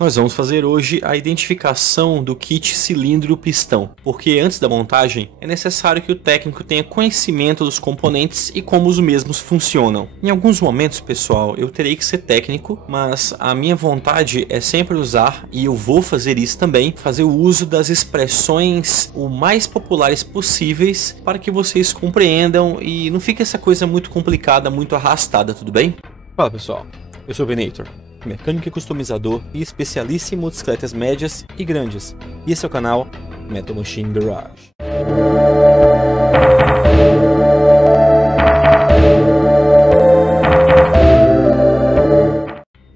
Nós vamos fazer hoje a identificação do kit cilindro-pistão, porque antes da montagem é necessário que o técnico tenha conhecimento dos componentes e como os mesmos funcionam. Em alguns momentos, pessoal, eu terei que ser técnico, mas a minha vontade é sempre usar, e eu vou fazer isso também, fazer o uso das expressões o mais populares possíveis para que vocês compreendam e não fique essa coisa muito complicada, muito arrastada, tudo bem? Fala pessoal, eu sou o Venator, mecânico e customizador e especialista em motocicletas médias e grandes. E esse é o canal Metal Machine Garage.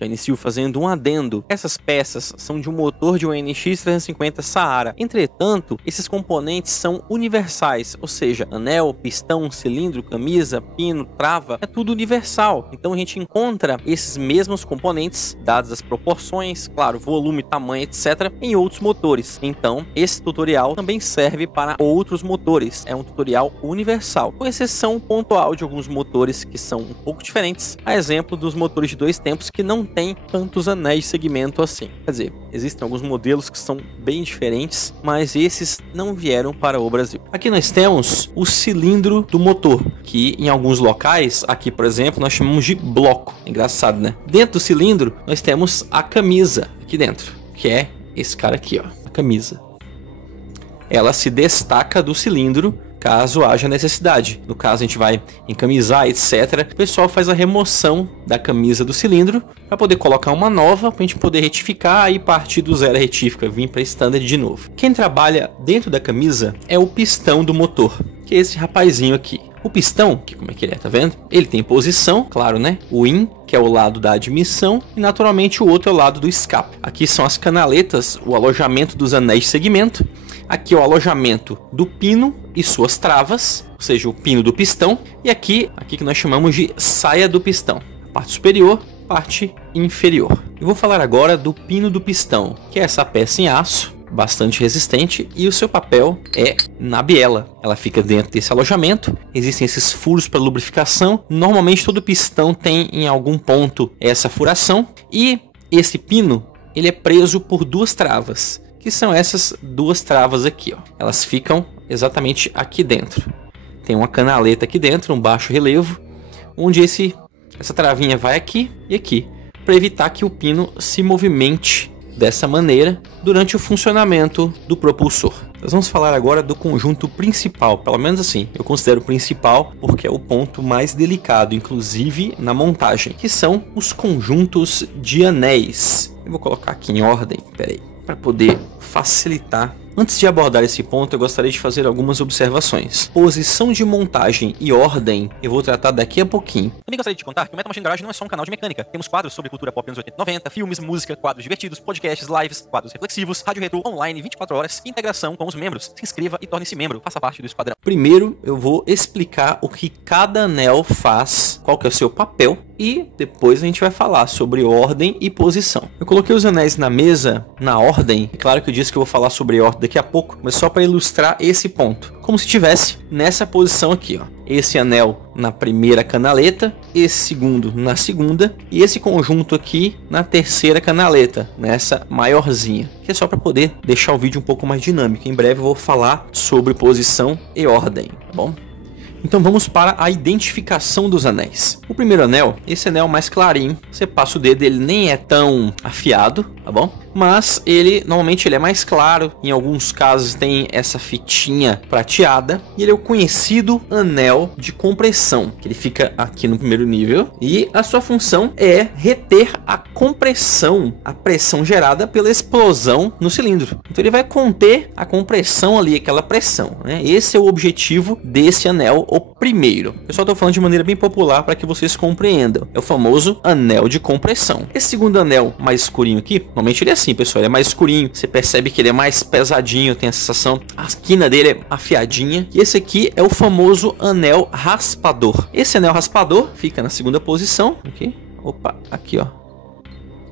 Já inicio fazendo um adendo. Essas peças são de um motor de um NX 350 Saara. Entretanto, esses componentes são universais, ou seja, anel, pistão, cilindro, camisa, pino, trava, é tudo universal. Então a gente encontra esses mesmos componentes, dadas as proporções, claro, volume, tamanho, etc., em outros motores. Então, esse tutorial também serve para outros motores. É um tutorial universal, com exceção pontual de alguns motores que são um pouco diferentes, a exemplo dos motores de 2 tempos que não tem tantos anéis de segmento assim. Quer dizer, existem alguns modelos que são bem diferentes, mas esses não vieram para o Brasil. Aqui nós temos o cilindro do motor, que em alguns locais, aqui por exemplo, nós chamamos de bloco. Engraçado, né? Dentro do cilindro, nós temos a camisa aqui dentro, que é esse cara aqui, ó, a camisa. Ela se destaca do cilindro caso haja necessidade. No caso, a gente vai encamisar, etc. O pessoal faz a remoção da camisa do cilindro para poder colocar uma nova, para a gente poder retificar e partir do zero a retífica, vir para standard de novo. Quem trabalha dentro da camisa é o pistão do motor, que é esse rapazinho aqui. O pistão, que como é que ele é, tá vendo? Ele tem posição, claro, né? O in, que é o lado da admissão, e naturalmente o outro é o lado do escape. Aqui são as canaletas, o alojamento dos anéis de segmento. Aqui é o alojamento do pino e suas travas, ou seja, o pino do pistão. E aqui que nós chamamos de saia do pistão. Parte superior, parte inferior. Eu vou falar agora do pino do pistão, que é essa peça em aço, bastante resistente, e o seu papel é na biela. Ela fica dentro desse alojamento, existem esses furos para lubrificação. Normalmente todo pistão tem em algum ponto essa furação, e esse pino ele é preso por 2 travas, que são essas 2 travas aqui, ó. Elas ficam exatamente aqui dentro. Tem uma canaleta aqui dentro, um baixo relevo, onde essa travinha vai aqui e aqui, para evitar que o pino se movimente dessa maneira durante o funcionamento do propulsor. Nós vamos falar agora do conjunto principal, pelo menos assim, eu considero principal porque é o ponto mais delicado, inclusive na montagem, que são os conjuntos de anéis. Eu vou colocar aqui em ordem, peraí, para poder facilitar. Antes de abordar esse ponto, eu gostaria de fazer algumas observações. Posição de montagem e ordem eu vou tratar daqui a pouquinho. Também gostaria de te contar que o Metal Machine Garage não é só um canal de mecânica. Temos quadros sobre cultura pop anos 80 e 90, filmes, música, quadros divertidos, podcasts, lives, quadros reflexivos, rádio retrô online 24 horas e integração com os membros. Se inscreva e torne-se membro, faça parte do esquadrão. Primeiro, eu vou explicar o que cada anel faz, qual que é o seu papel, e depois a gente vai falar sobre ordem e posição. Eu coloquei os anéis na mesa, na ordem. É claro que eu disse que eu vou falar sobre ordem daqui a pouco, mas só para ilustrar esse ponto. Como se estivesse nessa posição aqui, ó. Esse anel na primeira canaleta, esse segundo na segunda e esse conjunto aqui na terceira canaleta, nessa maiorzinha. Que é só para poder deixar o vídeo um pouco mais dinâmico. Em breve eu vou falar sobre posição e ordem, tá bom? Então vamos para a identificação dos anéis. O primeiro anel, esse anel mais clarinho, você passa o dedo, ele nem é tão afiado, tá bom? Mas normalmente ele é mais claro, em alguns casos tem essa fitinha prateada, e ele é o conhecido anel de compressão, que ele fica aqui no primeiro nível, e a sua função é reter a compressão, a pressão gerada pela explosão no cilindro. Então ele vai conter a compressão ali, aquela pressão, né? Esse é o objetivo desse anel, o primeiro. Pessoal, estou falando de maneira bem popular para que vocês compreendam. É o famoso anel de compressão. Esse segundo anel mais escurinho aqui, normalmente ele é assim, pessoal, ele é mais escurinho, você percebe que ele é mais pesadinho, tem a sensação, a quina dele é afiadinha, e esse aqui é o famoso anel raspador. Esse anel raspador fica na segunda posição, aqui, opa, aqui ó,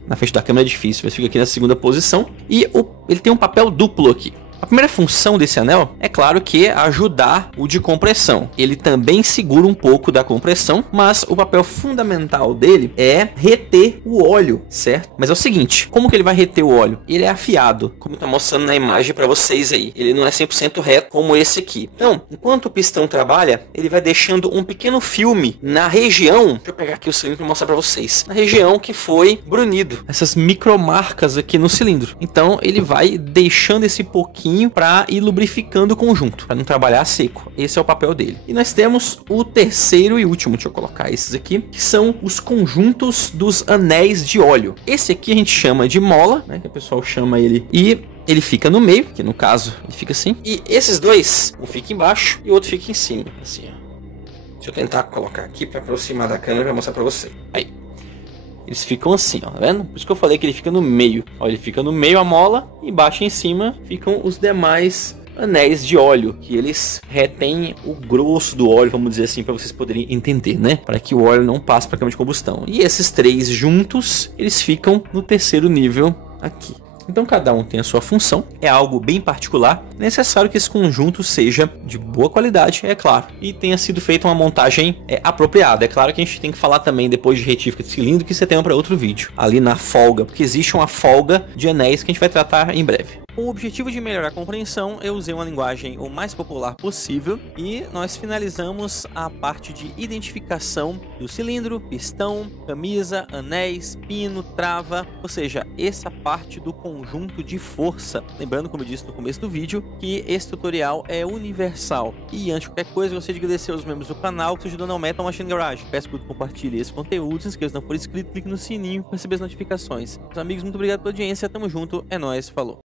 na frente da câmera é difícil, mas fica aqui na segunda posição, e ele tem um papel duplo aqui. O primeira função desse anel é claro que é ajudar o de compressão. Ele também segura um pouco da compressão, mas o papel fundamental dele é reter o óleo, certo? Mas é o seguinte, como que ele vai reter o óleo? Ele é afiado, como tá mostrando na imagem para vocês aí. Ele não é 100% reto como esse aqui. Então, enquanto o pistão trabalha, ele vai deixando um pequeno filme na região, deixa eu pegar aqui o cilindro para mostrar para vocês, na região que foi brunido, essas micromarcas aqui no cilindro. Então, ele vai deixando esse pouquinho para ir lubrificando o conjunto, para não trabalhar seco. Esse é o papel dele. E nós temos o terceiro e último, deixa eu colocar esses aqui, que são os conjuntos dos anéis de óleo. Esse aqui a gente chama de mola, né, que o pessoal chama ele, e ele fica no meio, que no caso ele fica assim. E esses dois, um fica embaixo e o outro fica em cima, assim, ó. Deixa eu tentar colocar aqui para aproximar da câmera para mostrar para você. Aí. Eles ficam assim, ó, tá vendo? Por isso que eu falei que ele fica no meio. Ó, ele fica no meio a mola e embaixo e em cima ficam os demais anéis de óleo, que eles retêm o grosso do óleo, vamos dizer assim, para vocês poderem entender, né? Para que o óleo não passe para a câmara de combustão. E esses três juntos, eles ficam no terceiro nível aqui. Então cada um tem a sua função, é algo bem particular, é necessário que esse conjunto seja de boa qualidade, é claro, e tenha sido feita uma montagem apropriada. É claro que a gente tem que falar também depois de retífica de cilindro, que você tem para outro vídeo, ali na folga, porque existe uma folga de anéis que a gente vai tratar em breve. Com o objetivo de melhorar a compreensão, eu usei uma linguagem o mais popular possível e nós finalizamos a parte de identificação do cilindro, pistão, camisa, anéis, pino, trava, ou seja, essa parte do conjunto de força. Lembrando, como eu disse no começo do vídeo, que esse tutorial é universal. E antes de qualquer coisa, eu gostaria de agradecer aos membros do canal que estão ajudando ao Metal Machine Garage. Peço que compartilhe esse conteúdo, se inscreva se não for inscrito, clique no sininho para receber as notificações. Meus amigos, muito obrigado pela audiência, tamo junto, é nóis, falou!